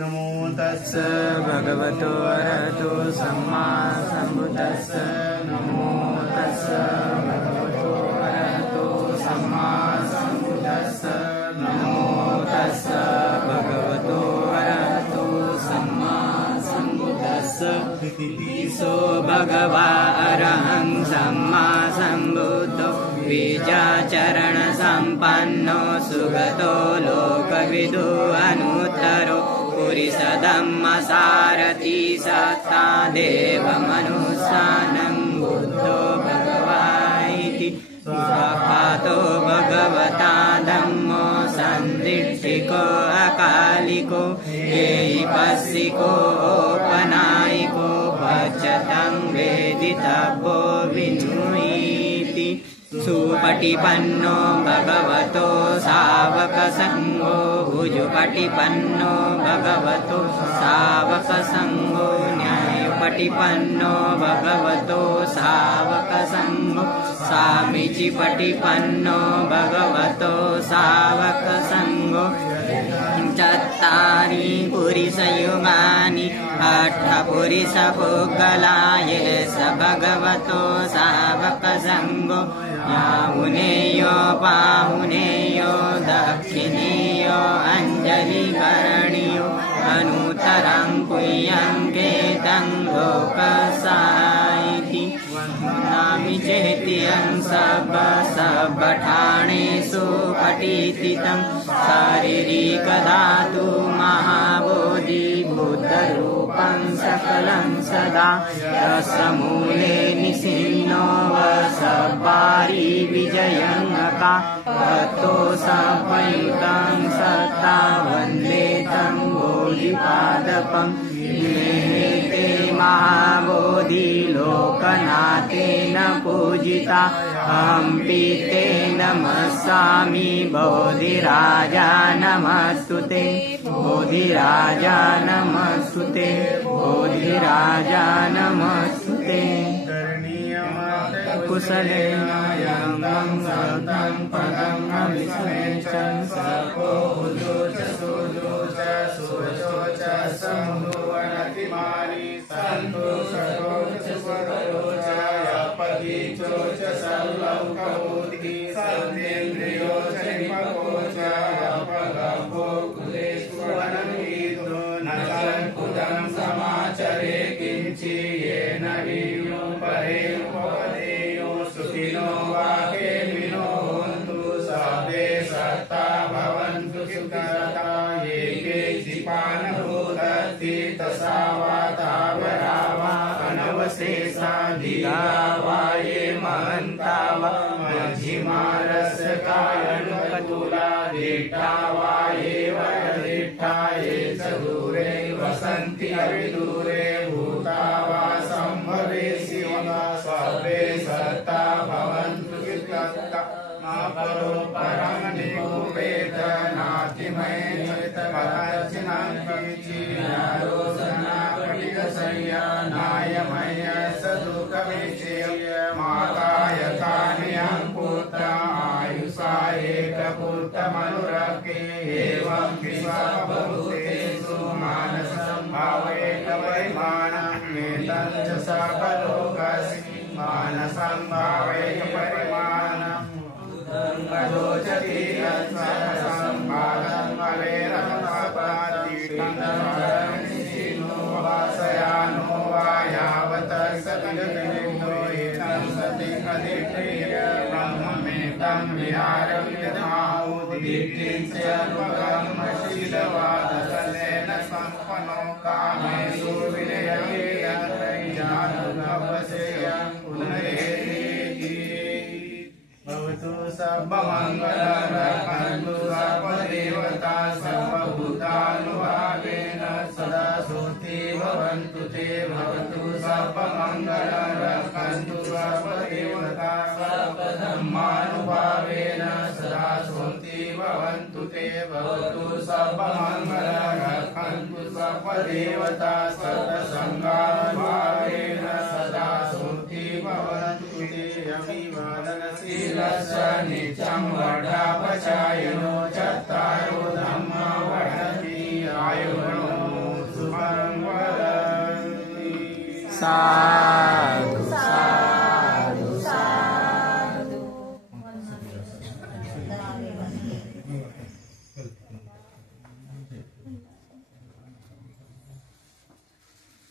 नमो तस्स भगवतो अरहतो सम्मा सम्बुद्दस्स नमो तस्स भगवतो अरहतो सम्मा सम्बुद्दस्स नमो तस्स भगवतो अरहतो सम्मा सम्बुद्दस्स इतिपिसो भगवा अरहं सम्मा सम्बुद्धो बीजाचरण सम्पन्नो सुगतो लोकविदो अनुत्तरो पुरिसधम्मसारथि सत्ता देवमनुष्ठानं बुद्धो भगवानिति स्वपातो भगवता धम्मो सन्दिष्टिको अकालिको एहिपस्सिको औपनायिको भजतं वेदितव्यो विनुयीति सुपटिपन्नो भगवतो सावकसङ्गो भुजुपटिपन्नो भगवतो सावकसङ्गो न्यायपटिपन्नो भगवतो सावकसङ्गो सामीचिपटिपन्नो भगवतो सावकसङ्गो चत्तारि पुरिसयुगानि अट्ठपुरिसपुग्गलाय स भगवतो सावकसङ्गो यामुनेयो पाहुनेयो दक्षिणेयो अञ्जलिकरणीयो अनुत्तरं पुय्यं केतं लोकसायिति नामि चेत्यं सब्बठाणेषु पठितितं शारीरिकधातु महाबोधि बुद्धरूपं सकलं सदा रसमूले निसिन्नो वसबारी विजयङ्का ततो सपयुतं सत्ता वन्दे तं बोधिपादपं ते महाबोधि लोकनाथेन पूजिता हम्पि ते नमस्सामि बोधिराजा नमस्तुते बोधिराजा नमस्तुते बोधिराजा नमस्तुते कुशलेन यं सदं पदं अभिषेचं सर्वो सुजो च सुवचो च समुवनतिमानि सन्तु सतो च स्वरो च यपदीचो च सर्वौकमोदि सन्तेन्द्रियो च निपको च यपगभो कुलेष्वनन्वितो न चङ्कुदं समाचरे किञ्चि येन वियो परे उपदेयो सुखिनो वाके विनोन्तु सर्वे सत्ता भवन्तु सुखदा ये केचिपानभूतति तसावातावरा वा अनवशेषा धिया वा ये महन्ता वा मध्यमारसकायनुकतुला दिष्टा वा ये वरदिष्टा ये च दूरे वसन्ति अविदूरे भूता वा सम्भवेसि वदा सर्वे सत्ता भवन्तु वित्तत्ता परो परं निभूपेत नातिमये चित्तवदर्शनान्ति रोसना पटिक संयानाय मय सदुख विचय माताय कान्यं पुत्र आयुषा एक पुत्र मनुरके एवं विश्वभूतेषु मानस संभावयेत परिमाणं एतं च सकलोकस्मिन् मानसं भावयेत परिमाणं करोचति यत्संभालं वलेरमपातिष्ठन्नो वासयानो वा यावत् सतिगतिर्नो एतं सतिकदिक्रिय ब्रह्ममेतं विहारं यदमाहुदिक्रिं च अनुगमशीलवादसलेन सम्पन्नो कामेषु विनियते यत्रैजानुगवसेयं पुनरेति भवतु सर्वमङ्गलं रक्षन्तु सर्वदेवता सर्वभूतानुभावेन सदा स्वस्ति भवन्तु ते भवतु सर्वमङ्गलं रक्षन्तु सर्वदेवता सर्वधर्मानुभावेन सदा स्वस्ति भवन्तु ते भवतु सर्वमङ्गलं रक्षन्तु सर्वदेवता सर्वसङ्गानुभावेन सदा स्वस्ति भवन्तु ते अभिवादनशीलस्य नित्यं वर्धापचायनो चत्वारो धम्मा वर्धन्ति आयुर्नो सुखं वदन्ति।